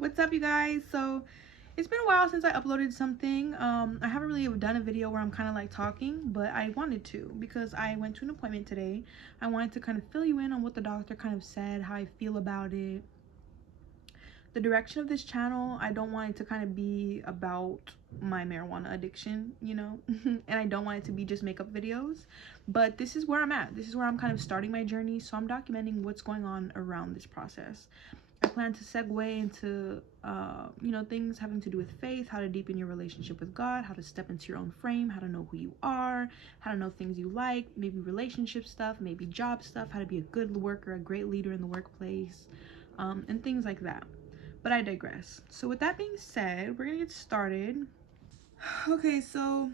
What's up, you guys? So it's been a while since I uploaded something. I haven't really done a video where I'm kind of like talking, but I wanted to because I went to an appointment today. I wanted to kind of fill you in on what the doctor kind of said, how I feel about it, the direction of this channel. I don't want it to kind of be about my marijuana addiction, you know, and I don't want it to be just makeup videos, but this is where I'm at. This is where I'm kind of starting my journey, so I'm documenting what's going on around this process. I plan to segue into, things having to do with faith, how to deepen your relationship with God, how to step into your own frame, how to know who you are, how to know things you like, maybe relationship stuff, maybe job stuff, how to be a good worker, a great leader in the workplace, and things like that. But I digress. So with that being said, we're gonna get started. Okay, so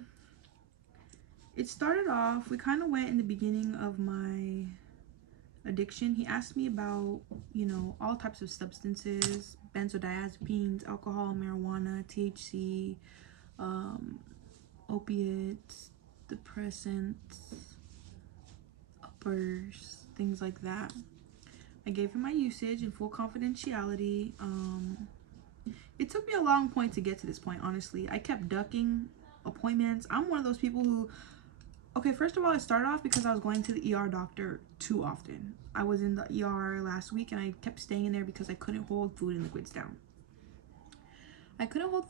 it started off, we kind of went in the beginning of my addiction. He asked me about, all types of substances, benzodiazepines, alcohol, marijuana, THC, opiates, depressants, uppers, things like that. I gave him my usage in full confidentiality. It took me a long point to get to this point, honestly. I kept ducking appointments. I'm one of those people who, okay, first of all, it started off because I was going to the ER doctor too often. I was in the ER last week and I kept staying in there because I couldn't hold food and liquids down. That's kind of what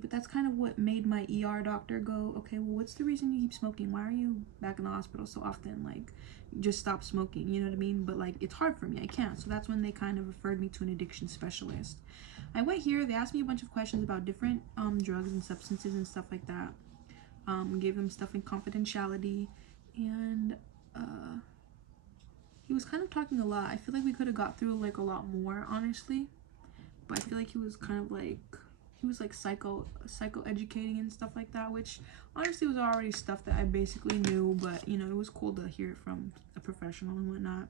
but that's kind of what made my ER doctor go, okay, well, what's the reason you keep smoking? Why are you back in the hospital so often? Like, just stop smoking, you know what I mean? But like, it's hard for me, I can't. So that's when they kind of referred me to an addiction specialist. I went here, they asked me a bunch of questions about different drugs and substances and stuff like that. Gave them stuff in confidentiality, and he was kind of talking a lot. I feel like we could have got through like a lot more, honestly, but I feel like he was kind of like, psycho educating and stuff like that, which honestly was already stuff that I basically knew, but it was cool to hear it from a professional and whatnot.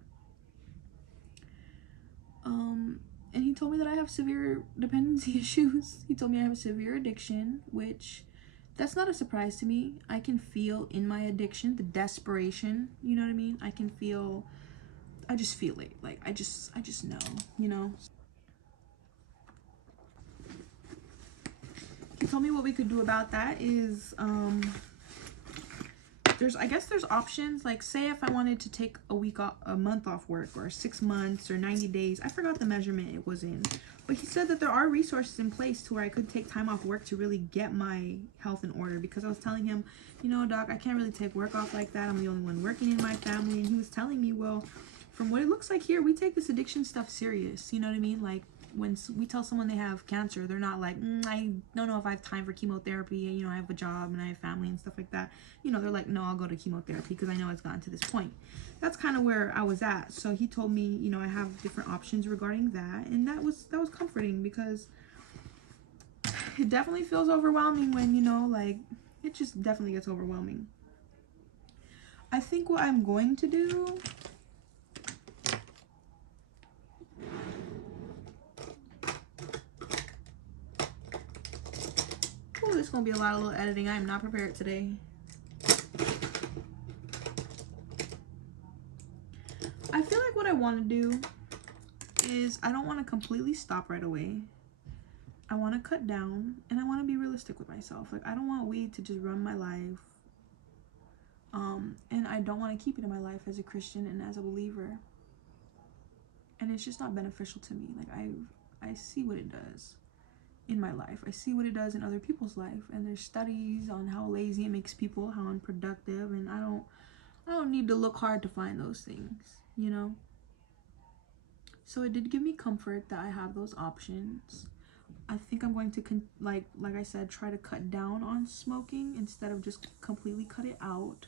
And he told me that I have severe dependency issues. He told me I have a severe addiction, which that's not a surprise to me. I can feel in my addiction the desperation, you know what I mean? I just feel it. Like, I just know, He told me what we could do about that is, there's options. Like, say if I wanted to take a month off work, or 6 months, or 90 days. I forgot the measurement it was in, but he said that there are resources in place to where I could take time off work to really get my health in order, because I was telling him, doc, I can't really take work off like that. I'm the only one working in my family. And he was telling me, well, from what it looks like here, we take this addiction stuff serious, you know what I mean? Like, when we tell someone they have cancer, they're not like, I don't know if I have time for chemotherapy, I have a job and I have family and stuff like that. They're like, no, I'll go to chemotherapy because I know it's gotten to this point. That's kind of where I was at. So he told me, I have different options regarding that, and that was comforting, because it definitely feels overwhelming when, like, it just definitely gets overwhelming. I think what I'm going to do, it's gonna be a lot of little editing. I am not prepared today. I feel like what I want to do is, I don't want to completely stop right away. I want to cut down, and I want to be realistic with myself. Like, I don't want weed to just run my life, and I don't want to keep it in my life as a Christian and as a believer, and it's just not beneficial to me. Like, I see what it does in my life. I see what it does in other people's life, and there's studies on how lazy it makes people, how unproductive, and I don't need to look hard to find those things, So it did give me comfort that I have those options. I think I'm going to like I said, try to cut down on smoking instead of just completely cut it out,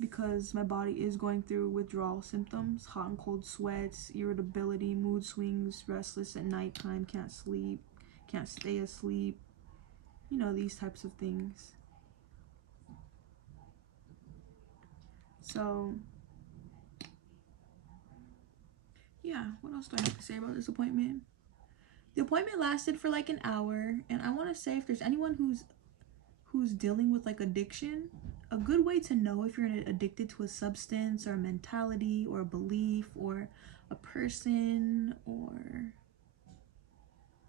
because my body is going through withdrawal symptoms, hot and cold sweats, irritability, mood swings, restless at nighttime, can't sleep, can't stay asleep, these types of things. So yeah, what else do I have to say about this appointment? The appointment lasted for like an hour, and I want to say, if there's anyone who's dealing with like addiction, a good way to know if you're addicted to a substance or a mentality or a belief or a person or,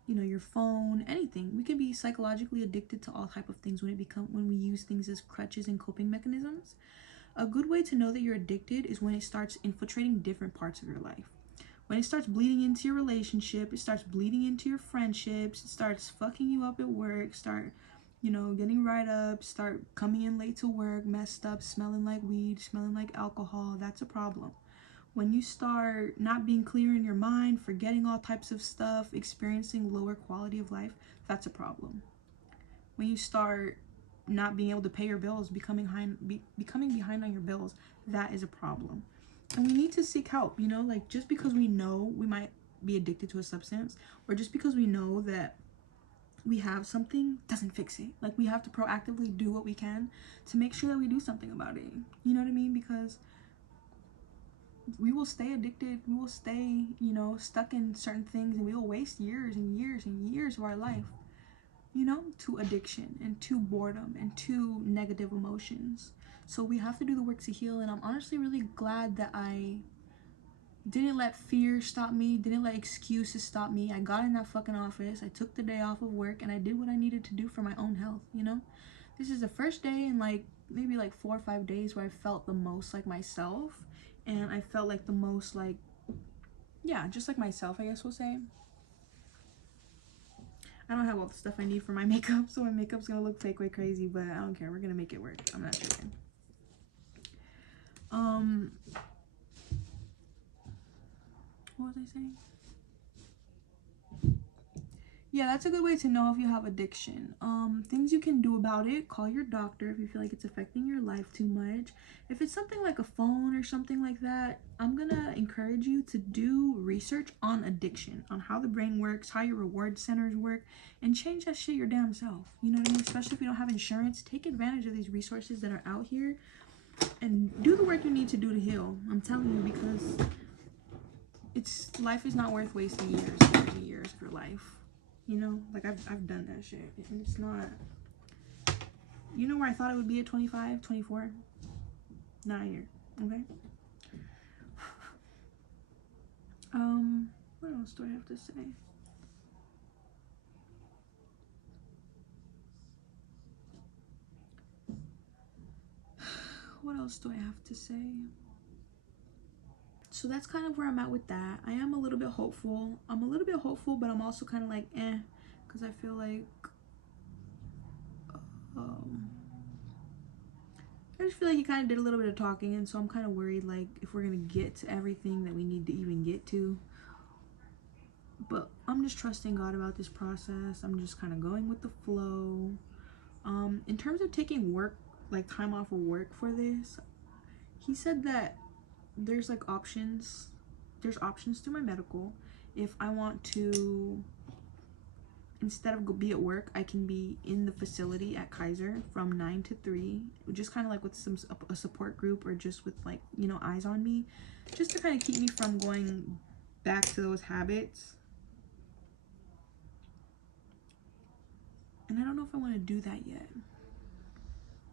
you know, your phone, anything. We can be psychologically addicted to all type of things when we use things as crutches and coping mechanisms. A good way to know that you're addicted is when it starts infiltrating different parts of your life. When it starts bleeding into your relationship, it starts bleeding into your friendships, it starts fucking you up at work, start, you know, getting write-ups, start coming in late to work, messed up, smelling like weed, smelling like alcohol, that's a problem. When you start not being clear in your mind, forgetting all types of stuff, experiencing lower quality of life, that's a problem. When you start not being able to pay your bills, becoming behind on your bills, that is a problem. And we need to seek help, you know, like just because we know we might be addicted to a substance, or just because we know that we have something, doesn't fix it. Like, we have to proactively do what we can to make sure that we do something about it. You know what I mean? Because we will stay addicted, we will stay, you know, stuck in certain things, and we will waste years and years and years of our life, you know, to addiction and to boredom and to negative emotions. So we have to do the work to heal. And I'm honestly really glad that I didn't let fear stop me, didn't let excuses stop me. I got in that fucking office, I took the day off of work, and I did what I needed to do for my own health, you know? This is the first day in like maybe like 4 or 5 days where I felt the most like myself, and I felt like the most like, yeah, just like myself, I guess we'll say. I don't have all the stuff I need for my makeup, so my makeup's gonna look fake way crazy, but I don't care, we're gonna make it work. I'm not tripping. What was I saying? Yeah, that's a good way to know if you have addiction. Things you can do about it: call your doctor if you feel like it's affecting your life too much. If it's something like a phone or something like that, I'm gonna encourage you to do research on addiction, on how the brain works, how your reward centers work, and change that shit your damn self. You know what I mean? Especially if you don't have insurance, take advantage of these resources that are out here and do the work you need to do to heal. I'm telling you, because life is not worth wasting years and years of your life. You know, like I've done that shit, and it's not, you know, where I thought it would be at 25, 24, not here. Okay. What else do I have to say? What else do I have to say? So that's kind of where I'm at with that. I am a little bit hopeful. I'm a little bit hopeful, but I'm also kind of like, because I feel like, I just feel like he kind of did a little bit of talking, and so I'm kind of worried, like, if we're going to get to everything that we need to even get to. But I'm just trusting God about this process. I'm just kind of going with the flow. In terms of taking work, like time off of work for this, he said that there's like options. There's options through my medical. If I want to, instead of be at work, I can be in the facility at Kaiser from 9 to 3, just kind of like with a support group, or just with, like, you know, eyes on me, just to kind of keep me from going back to those habits. And I don't know if I want to do that yet.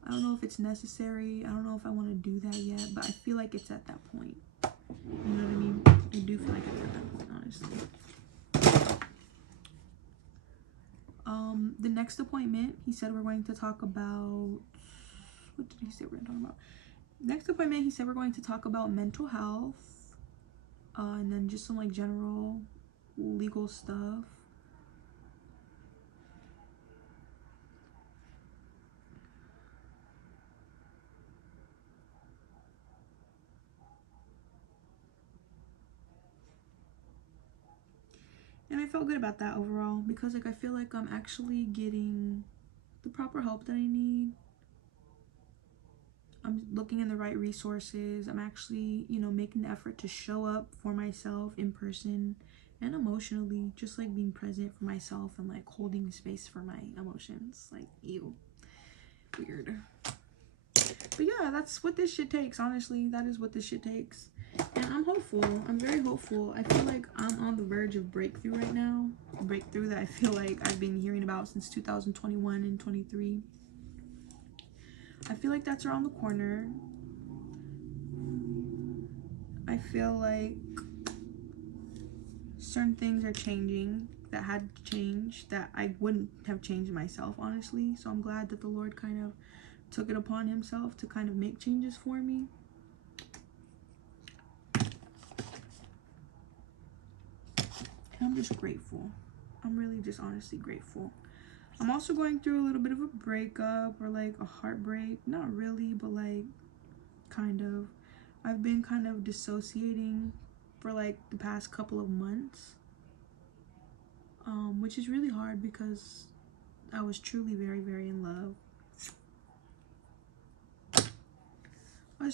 I don't know if it's necessary. I don't know if I want to do that yet, but I feel like it's at that point. You know what I mean? I do feel like it's at that point, honestly. The next appointment, he said we're going to talk about, what did he say we're going to talk about? Next appointment, he said we're going to talk about mental health, and then just some like general legal stuff. And I felt good about that overall, because like I feel like I'm actually getting the proper help that I need. I'm looking in the right resources. I'm actually, you know, making the effort to show up for myself in person and emotionally, just like being present for myself and like holding space for my emotions. Like, ew, weird. But yeah, that's what this shit takes. Honestly, that is what this shit takes. And I'm hopeful. I'm very hopeful. I feel like I'm on the verge of breakthrough right now. A breakthrough that I feel like I've been hearing about since 2021 and 23. I feel like that's around the corner. I feel like certain things are changing that had to change, that I wouldn't have changed myself, honestly. So I'm glad that the Lord kind of took it upon himself to kind of make changes for me. And I'm just grateful. I'm really just honestly grateful. I'm also going through a little bit of a breakup, or like a heartbreak. Not really, but like kind of. I've been kind of dissociating for like the past couple of months, which is really hard because I was truly very, very in love. I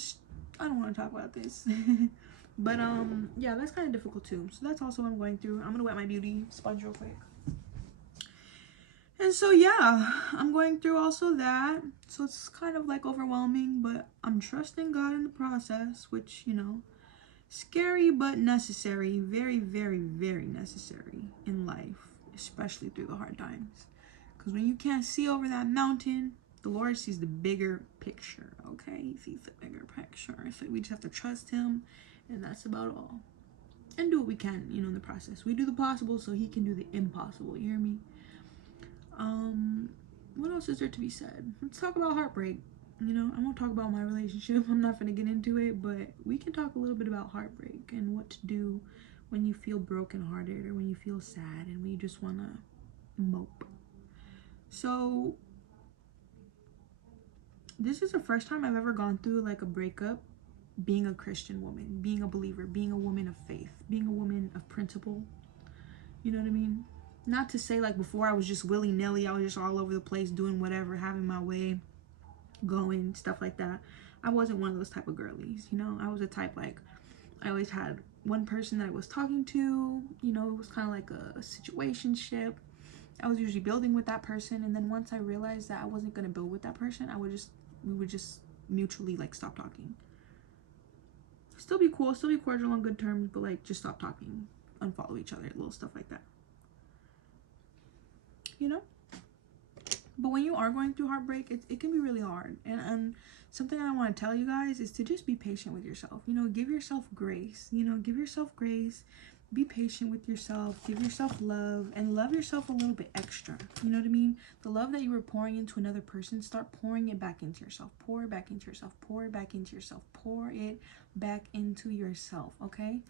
don't want to talk about this. But yeah, that's kind of difficult too. So that's also what I'm going through. I'm gonna wet my beauty sponge real quick. And so yeah, I'm going through also that. So it's kind of like overwhelming, but I'm trusting God in the process, which, you know, scary but necessary. Very, very, very necessary in life, especially through the hard times. Because when you can't see over that mountain, the Lord sees the bigger picture, okay? He sees the bigger picture. So we just have to trust him, and that's about all. And do what we can, you know, in the process. We do the possible so he can do the impossible, you hear me? What else is there to be said? Let's talk about heartbreak. You know, I won't talk about my relationship. I'm not gonna get into it, but we can talk a little bit about heartbreak and what to do when you feel brokenhearted, or when you feel sad and when you just wanna mope. So this is the first time I've ever gone through like a breakup being a Christian woman, being a believer, being a woman of faith, being a woman of principle. You know what I mean? Not to say like before I was just willy-nilly, I was just all over the place doing whatever, having my way, going, stuff like that. I wasn't one of those type of girlies, you know? I was a type, like, I always had one person that I was talking to, you know, it was kind of like a situationship. I was usually building with that person, and then once I realized that I wasn't going to build with that person, we would just mutually like stop talking. Still be cool, still be cordial on good terms, but like just stop talking, unfollow each other, little stuff like that, you know? But when you are going through heartbreak, it can be really hard. And something I want to tell you guys is to just be patient with yourself. You know, give yourself grace. You know, give yourself grace. Be patient with yourself. Give yourself love. And love yourself a little bit extra. You know what I mean? The love that you were pouring into another person, start pouring it back into yourself. Pour it back into yourself. Pour it back into yourself. Pour it back into yourself, okay?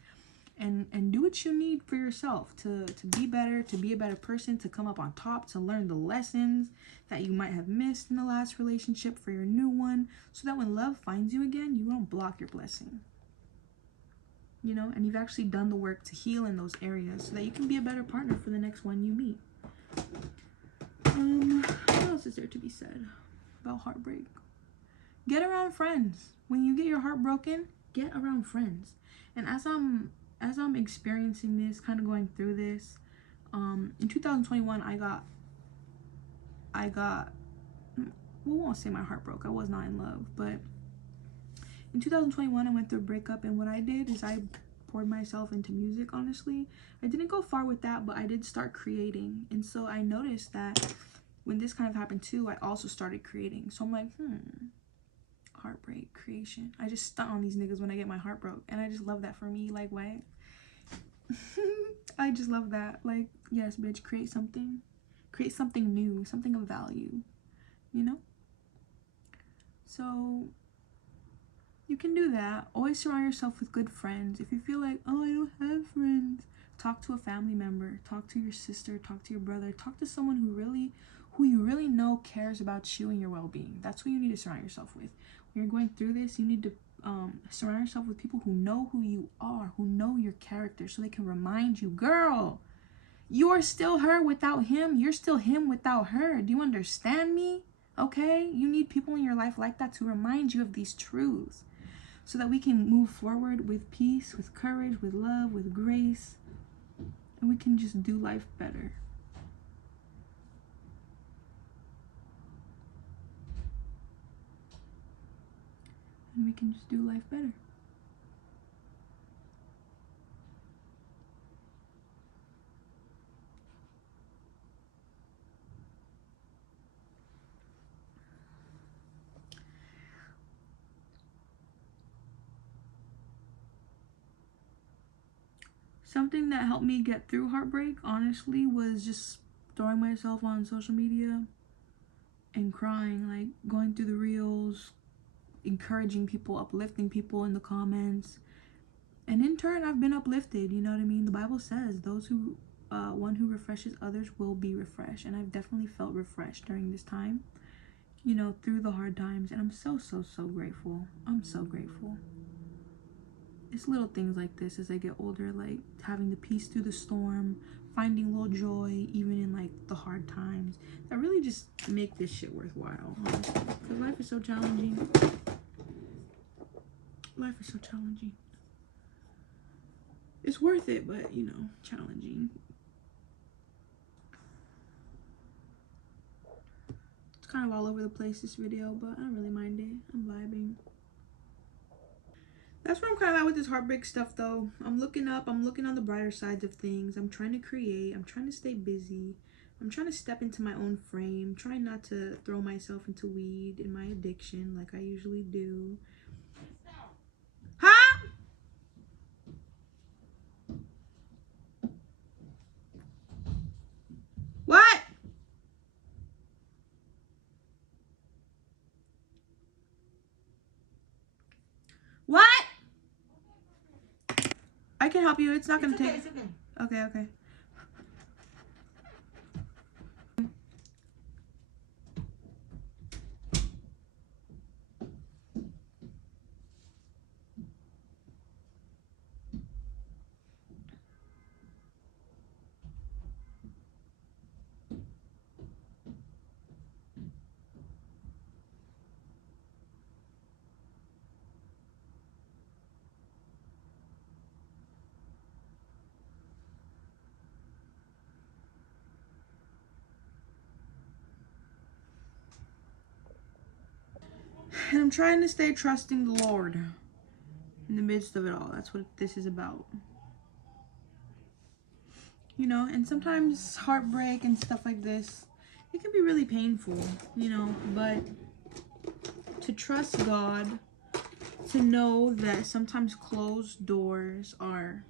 And do what you need for yourself to be better, to be a better person, to come up on top, to learn the lessons that you might have missed in the last relationship for your new one, so that when love finds you again, you won't block your blessing. You know, and you've actually done the work to heal in those areas so that you can be a better partner for the next one you meet. What else is there to be said about heartbreak? Get around friends. When you get your heart broken, get around friends. And as I'm experiencing this, kind of going through this, in 2021, we won't say my heart broke. I was not in love, but in 2021, I went through a breakup, and what I did is I poured myself into music, honestly. I didn't go far with that, but I did start creating. And so I noticed that when this kind of happened too, I also started creating. So I'm like, heartbreak, creation. I just stunt on these niggas when I get my heart broke, and I just love that for me. Like, what? I just love that. Like, yes, bitch, create something new, something of value, you know? So you can do that. Always surround yourself with good friends. If you feel like, oh, I don't have friends, talk to a family member, talk to your sister, talk to your brother, talk to someone who you really know cares about you and your well-being. That's who you need to surround yourself with. When you're going through this, you need to surround yourself with people who know who you are, who know your character, so they can remind you, girl, you're still her without him. You're still him without her. Do you understand me? Okay? You need people in your life like that to remind you of these truths, so that we can move forward with peace, with courage, with love, with grace, and we can just do life better. And we can just do life better. Something that helped me get through heartbreak, honestly, was just throwing myself on social media and crying, like going through the reels, encouraging people, uplifting people in the comments. And in turn, I've been uplifted, you know what I mean? The Bible says those who, one who refreshes others will be refreshed. And I've definitely felt refreshed during this time, you know, through the hard times. And I'm so, so, so grateful. I'm so grateful. It's little things like this as I get older, like having the peace through the storm, finding little joy even in like the hard times, that really just make this shit worthwhile, honestly. Because life is so challenging. Life is so challenging. It's worth it, but you know, challenging. It's kind of all over the place, this video, but I don't really mind it. I'm vibing. That's where I'm kind of at with this heartbreak stuff, though. I'm looking up. I'm looking on the brighter sides of things. I'm trying to create. I'm trying to stay busy. I'm trying to step into my own frame. Trying not to throw myself into weed and my addiction like I usually do. Huh? What? What? I can help you. It's not gonna take. It's okay. Okay, okay. And I'm trying to stay trusting the Lord in the midst of it all. That's what this is about. You know, and sometimes heartbreak and stuff like this, it can be really painful, you know, but to trust God, to know that sometimes closed doors are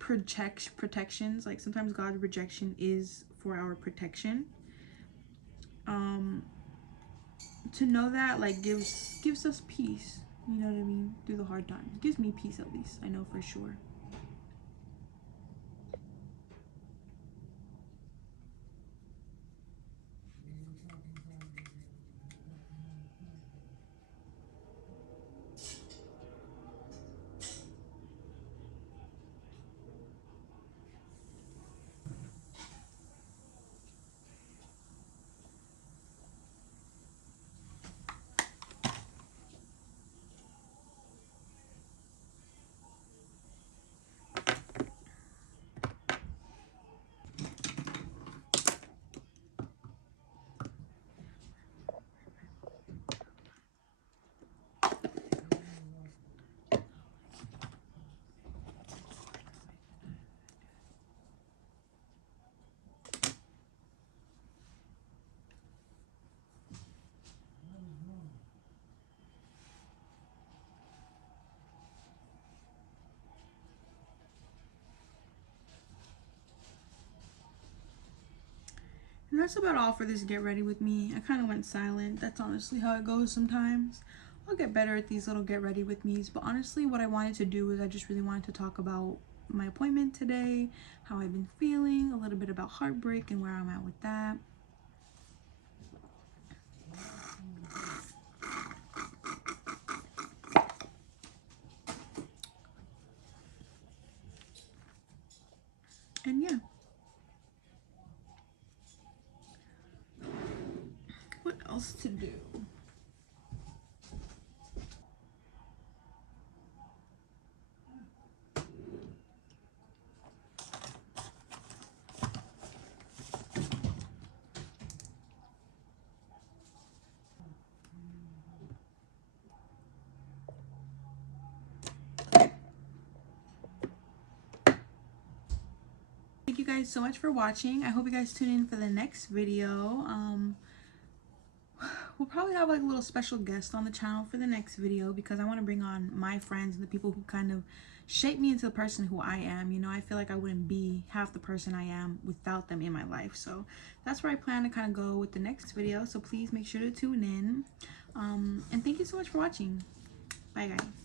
protections, like sometimes God's rejection is for our protection. To know that, like, gives us peace, you know what I mean, through the hard times. Gives me peace, at least, I know for sure. And that's about all for this Get Ready With Me. I kind of went silent. That's honestly how it goes sometimes. I'll get better at these little Get Ready With Me's. But honestly, what I wanted to do is I just really wanted to talk about my appointment today, how I've been feeling, a little bit about heartbreak and where I'm at with that. And yeah. What else to do? Thank you guys so much for watching. I hope you guys tune in for the next video. We'll probably have like a little special guest on the channel for the next video because I want to bring on my friends and the people who kind of, shaped me into the person who I am. You know, I feel like I wouldn't be half the person I am without them in my life. So that's where I plan to kind of go with the next video. So please make sure to tune in. And thank you so much for watching. Bye, guys.